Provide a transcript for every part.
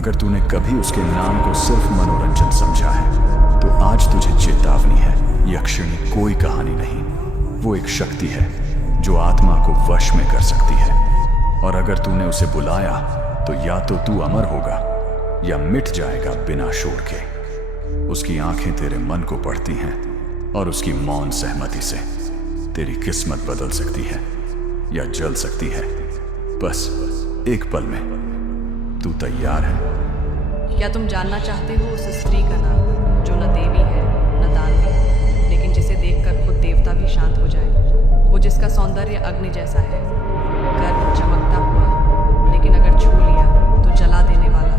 अगर तूने कभी उसके नाम को सिर्फ मनोरंजन समझा है तो आज तुझे चेतावनी है। यक्षिणी कोई कहानी नहीं, वो एक शक्ति है जो आत्मा को वश में कर सकती है। और अगर तूने उसे बुलाया तो या तो तू अमर होगा या मिट जाएगा बिना शोर के। उसकी आंखें तेरे मन को पढ़ती हैं और उसकी मौन सहमति से तेरी किस्मत बदल सकती है या जल सकती है, बस एक पल में। तू तैयार है? क्या तुम जानना चाहते हो उस स्त्री का नाम जो न देवी है न दानवी, लेकिन जिसे देखकर खुद देवता भी शांत हो जाए? वो जिसका सौंदर्य अग्नि जैसा है, गर्व चमकता हुआ, लेकिन अगर छू लिया तो जला देने वाला।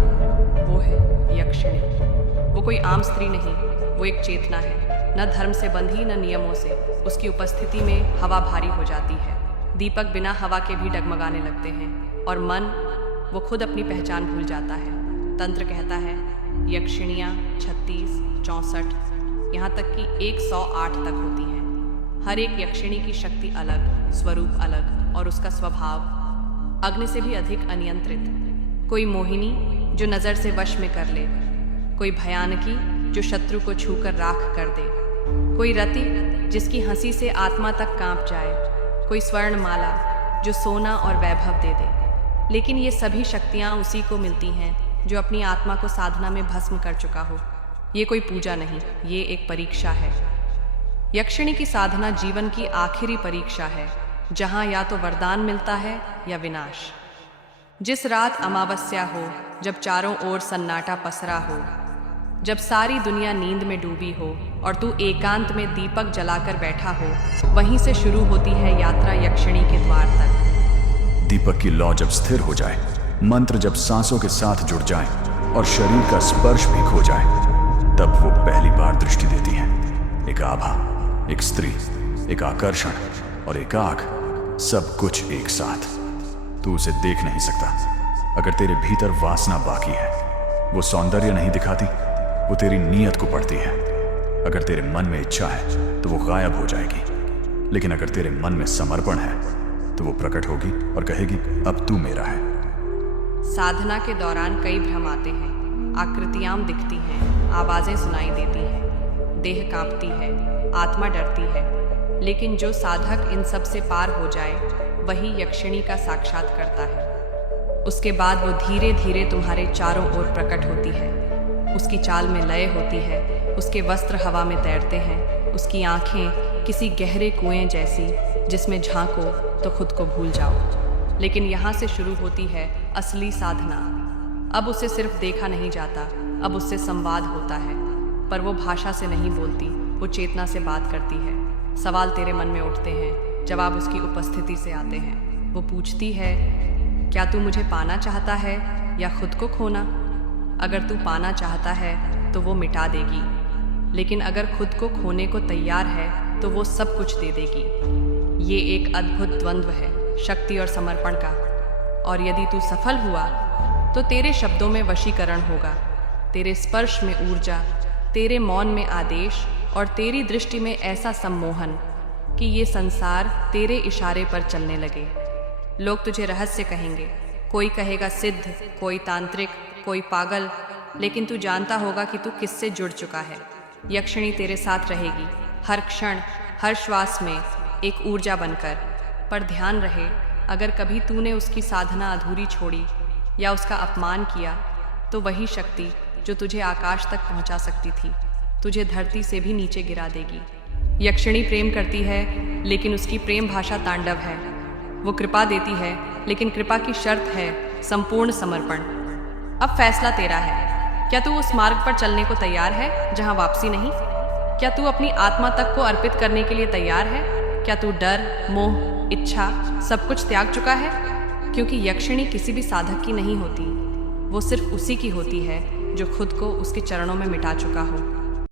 वो है यक्षिणी। वो कोई आम स्त्री नहीं, वो एक चेतना है, न धर्म से बंधी न नियमों से। उसकी उपस्थिति में हवा भारी हो जाती है, दीपक बिना हवा के भी डगमगाने लगते हैं, और मन वो खुद अपनी पहचान भूल जाता है। तंत्र कहता है यक्षिणियाँ 36, 64, यहाँ तक कि 108 तक होती हैं। हर एक यक्षिणी की शक्ति अलग, स्वरूप अलग, और उसका स्वभाव अग्नि से भी अधिक अनियंत्रित। कोई मोहिनी जो नज़र से वश में कर ले, कोई भयानकी जो शत्रु को छूकर राख कर दे, कोई रति जिसकी हंसी से आत्मा तक कांप जाए, कोई स्वर्णमाला जो सोना और वैभव दे दे। लेकिन ये सभी शक्तियाँ उसी को मिलती हैं जो अपनी आत्मा को साधना में भस्म कर चुका हो। ये कोई पूजा नहीं, ये एक परीक्षा है। यक्षिणी की साधना जीवन की आखिरी परीक्षा है, जहाँ या तो वरदान मिलता है या विनाश। जिस रात अमावस्या हो, जब चारों ओर सन्नाटा पसरा हो, जब सारी दुनिया नींद में डूबी हो और तू एकांत में दीपक जलाकर बैठा हो, वहीं से शुरू होती है यात्रा यक्षिणी के द्वार तक। दीपक की लौ जब स्थिर हो जाए, मंत्र जब सांसों के साथ जुड़ जाए और शरीर का स्पर्श भी खो जाए, तब वो पहली बार दृष्टि देती है। एक आभा, एक स्त्री, एक आकर्षण और एक आग, सब कुछ एक साथ। तू उसे देख नहीं सकता अगर तेरे भीतर वासना बाकी है। वो सौंदर्य नहीं दिखाती, वो तेरी नीयत को पढ़ती है। अगर तेरे मन में इच्छा है तो वो गायब हो जाएगी, लेकिन अगर तेरे मन में समर्पण है तो वो प्रकट होगी और कहेगी अब तू मेरा है। साधना के दौरान कई भ्रम आते हैं, आकृतियाँ दिखती हैं, आवाज़ें सुनाई देती हैं, देह कांपती है, आत्मा डरती है, लेकिन जो साधक इन सब से पार हो जाए वही यक्षिणी का साक्षात करता है। उसके बाद वो धीरे धीरे तुम्हारे चारों ओर प्रकट होती है। उसकी चाल में लय होती है, उसके वस्त्र हवा में तैरते हैं, उसकी आंखें किसी गहरे कुएं जैसी जिसमें झांको तो खुद को भूल जाओ। लेकिन यहाँ से शुरू होती है असली साधना। अब उसे सिर्फ देखा नहीं जाता, अब उससे संवाद होता है। पर वो भाषा से नहीं बोलती, वो चेतना से बात करती है। सवाल तेरे मन में उठते हैं, जवाब उसकी उपस्थिति से आते हैं। वो पूछती है, क्या तू मुझे पाना चाहता है या खुद को खोना? अगर तू पाना चाहता है तो वो मिटा देगी, लेकिन अगर खुद को खोने को तैयार है तो वो सब कुछ दे देगी। ये एक अद्भुत द्वंद्व है, शक्ति और समर्पण का। और यदि तू सफल हुआ तो तेरे शब्दों में वशीकरण होगा, तेरे स्पर्श में ऊर्जा, तेरे मौन में आदेश, और तेरी दृष्टि में ऐसा सम्मोहन कि ये संसार तेरे इशारे पर चलने लगे। लोग तुझे रहस्य कहेंगे, कोई कहेगा सिद्ध, कोई तांत्रिक, कोई पागल, लेकिन तू जानता होगा कि तू किससे जुड़ चुका है। यक्षिणी तेरे साथ रहेगी, हर क्षण, हर श्वास में एक ऊर्जा बनकर। पर ध्यान रहे, अगर कभी तूने उसकी साधना अधूरी छोड़ी या उसका अपमान किया तो वही शक्ति जो तुझे आकाश तक पहुंचा सकती थी, तुझे धरती से भी नीचे गिरा देगी। यक्षिणी प्रेम करती है, लेकिन उसकी प्रेम भाषा तांडव है। वो कृपा देती है, लेकिन कृपा की शर्त है संपूर्ण समर्पण। अब फैसला तेरा है, क्या तू उस मार्ग पर चलने को तैयार है जहां वापसी नहीं? क्या तू अपनी आत्मा तक को अर्पित करने के लिए तैयार है? क्या तू डर, मोह, इच्छा सब कुछ त्याग चुका है? क्योंकि यक्षिणी किसी भी साधक की नहीं होती, वो सिर्फ उसी की होती है जो खुद को उसके चरणों में मिटा चुका हो।